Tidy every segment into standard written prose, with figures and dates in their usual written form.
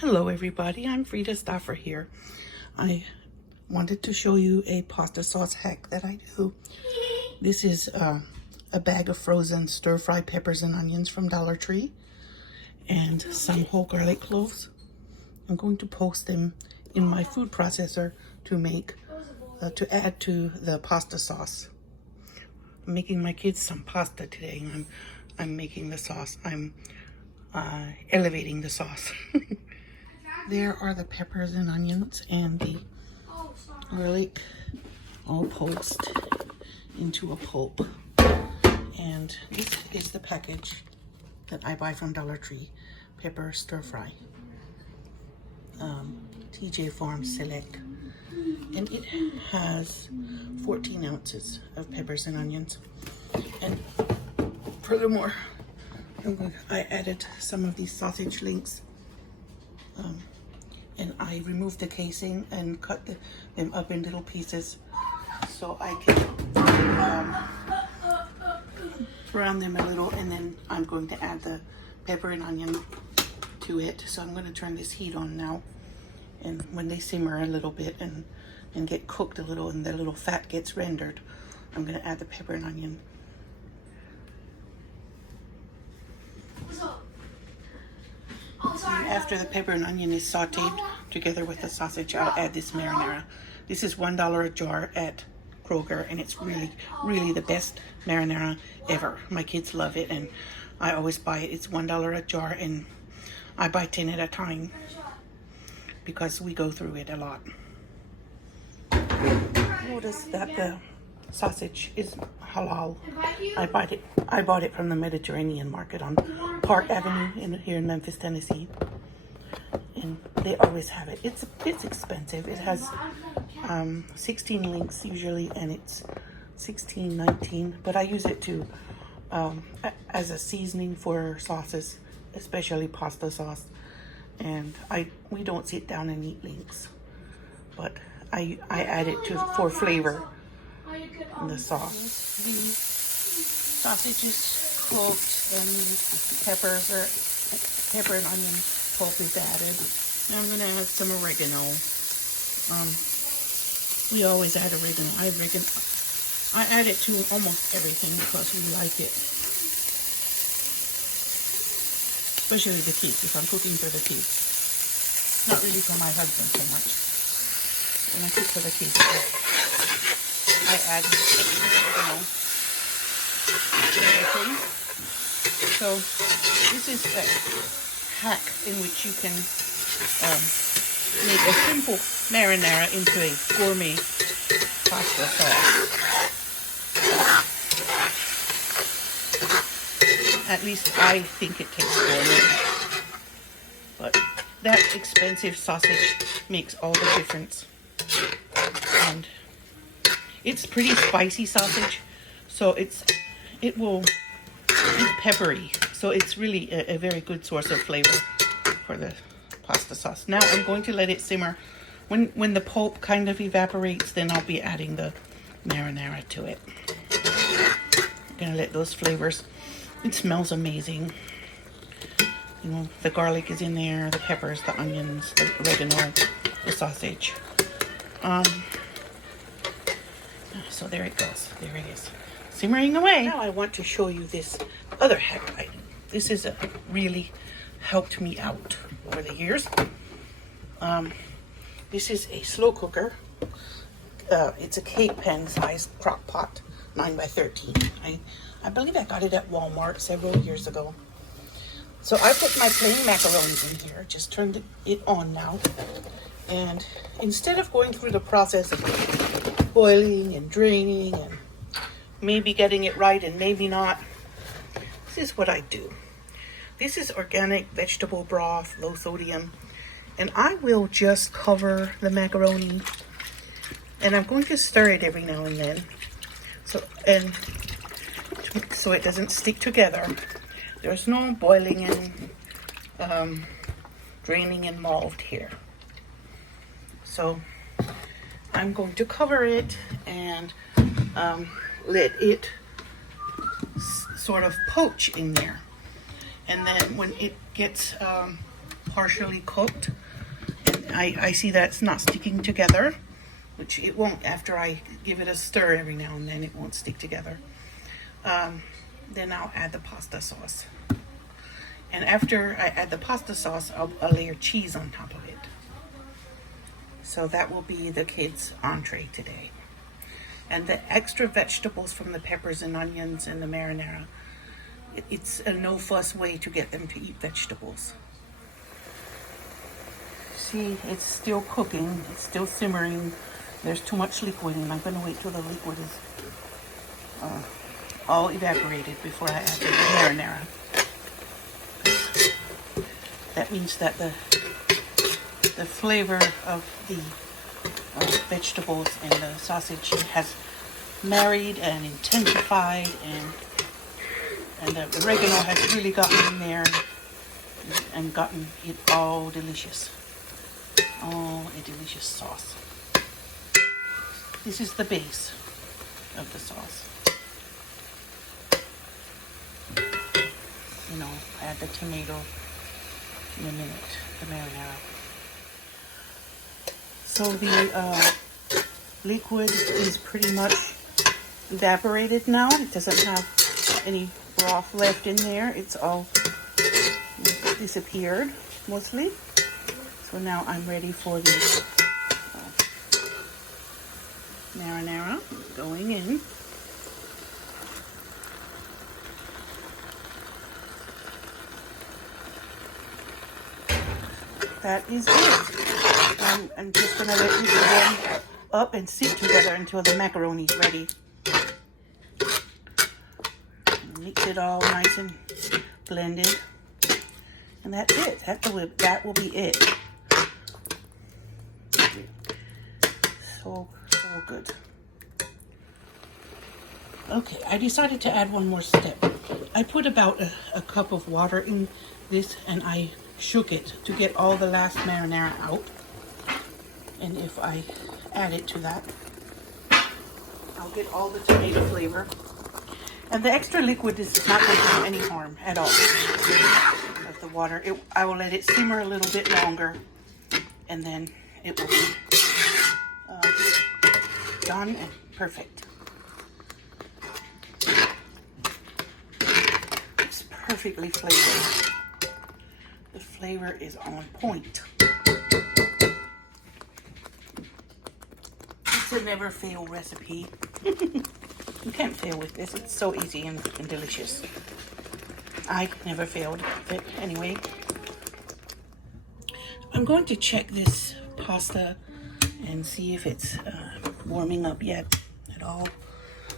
Hello everybody, I'm Frida Staffer here. I wanted to show you a pasta sauce hack that I do. This is a bag of frozen stir-fry peppers and onions from Dollar Tree and some whole garlic cloves. I'm going to post them in my food processor to make to add to the pasta sauce. I'm making my kids some pasta today. I'm making the sauce. I'm elevating the sauce. There are the peppers and onions and the garlic all pulsed into a pulp. And this is the package that I buy from Dollar Tree. Pepper stir fry. TJ Farms Select. And it has 14 ounces of peppers and onions. And furthermore, I added some of these sausage links. And I removed the casing and cut them up in little pieces so I can brown them a little, and then I'm going to add the pepper and onion to it. So I'm going to turn this heat on now, and when they simmer a little bit and get cooked a little and the little fat gets rendered, I'm going to add the pepper and onion. After the pepper and onion is sauteed together with the sausage, I'll add this marinara. This is $1 a jar at Kroger, and it's really the best marinara ever. My kids love it, and I always buy it. It's $1 a jar, and I buy 10 at a time because we go through it a lot. Notice that the sausage is halal. I bought it from the Mediterranean market on Park Avenue here in Memphis, Tennessee. And they always have it. It's expensive. It has 16 links usually, and it's $16.19. But I use it to as a seasoning for sauces, especially pasta sauce. And we don't sit down and eat links, but I add it for flavor in the sauce. The sausage is cooked, and the pepper and onion pulp is added. Now I'm going to add some oregano. We always add oregano. I add it to almost everything because we like it. Especially the kids, if I'm cooking for the kids. Not really for my husband so much. When I cook for the kids, I add oregano. Okay. So this is a hack in which you can make a simple marinara into a gourmet pasta sauce. At least I think it tastes gourmet. But that expensive sausage makes all the difference. And it's pretty spicy sausage, so it's peppery. So it's really a very good source of flavor for the pasta sauce. Now I'm going to let it simmer. When the pulp kind of evaporates, then I'll be adding the marinara to it. I'm gonna let those flavors. It smells amazing. You know, the garlic is in there, the peppers, the onions, the oregano, the sausage. So there it goes. There it is, simmering away. Now I want to show you this other hack I do. This is really helped me out over the years. This is a slow cooker. It's a cake pan size Crockpot, 9x13. I believe I got it at Walmart several years ago. So I put my plain macaronis in here. Just turned it on now. And instead of going through the process of boiling and draining and maybe getting it right and maybe not, this is what I do. This is organic vegetable broth, low sodium, and I will just cover the macaroni, and I'm going to stir it every now and then, so it doesn't stick together. There's no boiling and draining involved here. So I'm going to cover it and let it sort of poach in there. And then when it gets partially cooked. And I see that it's not sticking together, which it won't after I give it a stir every now and then. It won't stick together. Then I'll add the pasta sauce. And after I add the pasta sauce, I'll layer cheese on top of it. So that will be the kids' entree today. And the extra vegetables from the peppers and onions and the marinara, it's a no-fuss way to get them to eat vegetables. See, it's still cooking. It's still simmering. There's too much liquid, and I'm going to wait till the liquid is all evaporated before I add the marinara. That means that the flavor of the vegetables and the sausage has married and intensified, and the oregano has really gotten in there and gotten it all delicious. Oh, a delicious sauce. This is the base of the sauce. You know, add the tomato in a minute, the marinara. So the liquid is pretty much evaporated now. It doesn't have any broth left in there. It's all disappeared mostly. So now I'm ready for the marinara going in. That is it. I'm just going to let it warm up and sit together until the macaroni is ready. Mix it all nice and blended. And that's it. That will be it. So good. Okay, I decided to add one more step. I put about a cup of water in this, and I shook it to get all the last marinara out. And if I add it to that, I'll get all the tomato flavor. And the extra liquid is not going to do any harm at all of the water. I will let it simmer a little bit longer, and then it will be done and perfect. It's perfectly flavored. The flavor is on point. It's a never fail recipe. You can't fail with this. It's so easy and delicious. I never failed. But anyway, I'm going to check this pasta and see if it's warming up yet at all.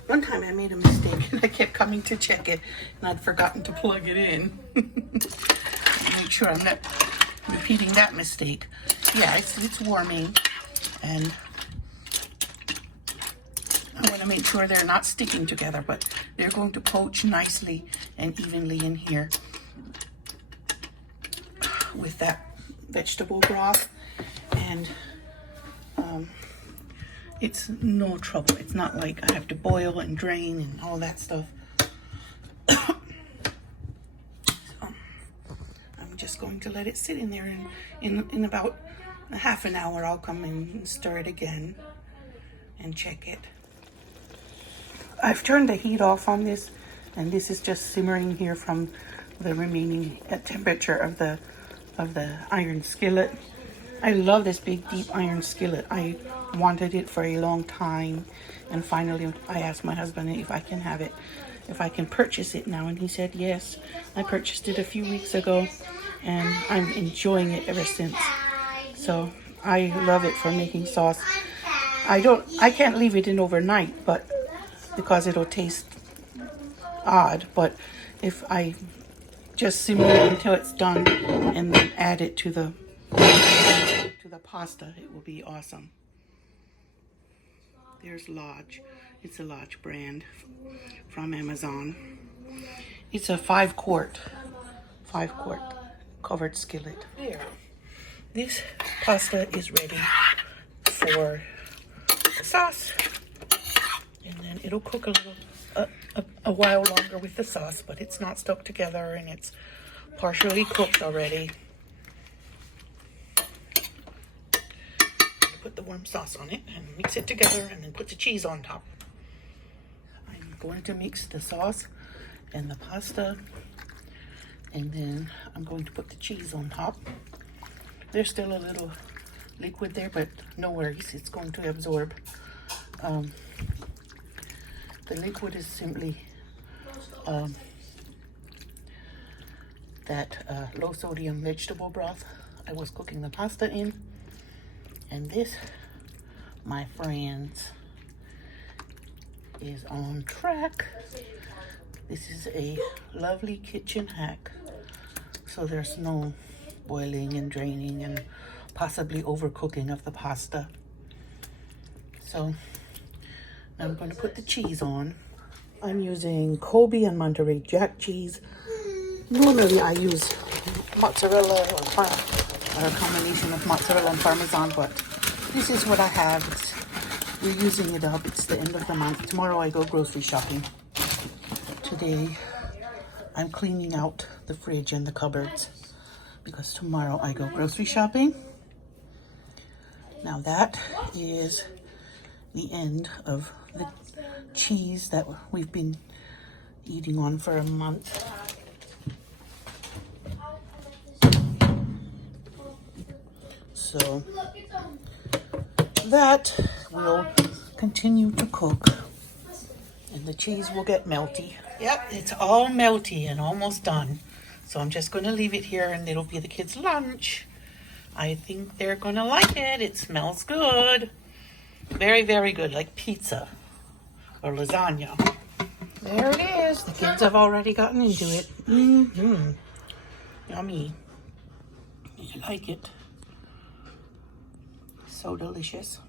One time I made a mistake and I kept coming to check it and I'd forgotten to plug it in. Make sure I'm not repeating that mistake. Yeah, it's warming, and I want to make sure they're not sticking together, but they're going to poach nicely and evenly in here with that vegetable broth. And it's no trouble. It's not like I have to boil and drain and all that stuff. So I'm just going to let it sit in there, and in about a half an hour I'll come and stir it again and check it. I've turned the heat off on this, and this is just simmering here from the remaining temperature of the iron skillet. I love this big deep iron skillet. I wanted it for a long time, and finally I asked my husband if I can have it, if I can purchase it now, and he said yes. I purchased it a few weeks ago, and I'm enjoying it ever since. So I love it for making sauce. I can't leave it in overnight, but because it'll taste odd, but if I just simmer it until it's done and then add it to the pasta, it will be awesome. There's Lodge. It's a Lodge brand from Amazon. It's a 5-quart covered skillet. There. This pasta is ready for the sauce. And then it'll cook a while longer with the sauce, but it's not stuck together and it's partially cooked already. put the warm sauce on it and mix it together and then put the cheese on top. I'm going to mix the sauce and the pasta, and then I'm going to put the cheese on top. There's still a little liquid there, but no worries, it's going to absorb. The liquid is simply that low sodium vegetable broth I was cooking the pasta in. And this, my friends, is on track. This is a lovely kitchen hack, so there's no boiling and draining and possibly overcooking of the pasta. So now I'm going to put the cheese on. I'm using Kobe and Monterey Jack cheese. Normally I use mozzarella or a combination of mozzarella and Parmesan, but this is what I have. We're using it up. It's the end of the month. Tomorrow I go grocery shopping. Today I'm cleaning out the fridge and the cupboards because tomorrow I go grocery shopping. Now that is the end of the cheese that we've been eating on for a month. So that will continue to cook and the cheese will get melty. Yep, it's all melty and almost done. So I'm just going to leave it here and it'll be the kids' lunch. I think they're going to like it. It smells good. Very, very good, like pizza or lasagna. There it is. The kids have already gotten into it. Yummy. You like it? So delicious.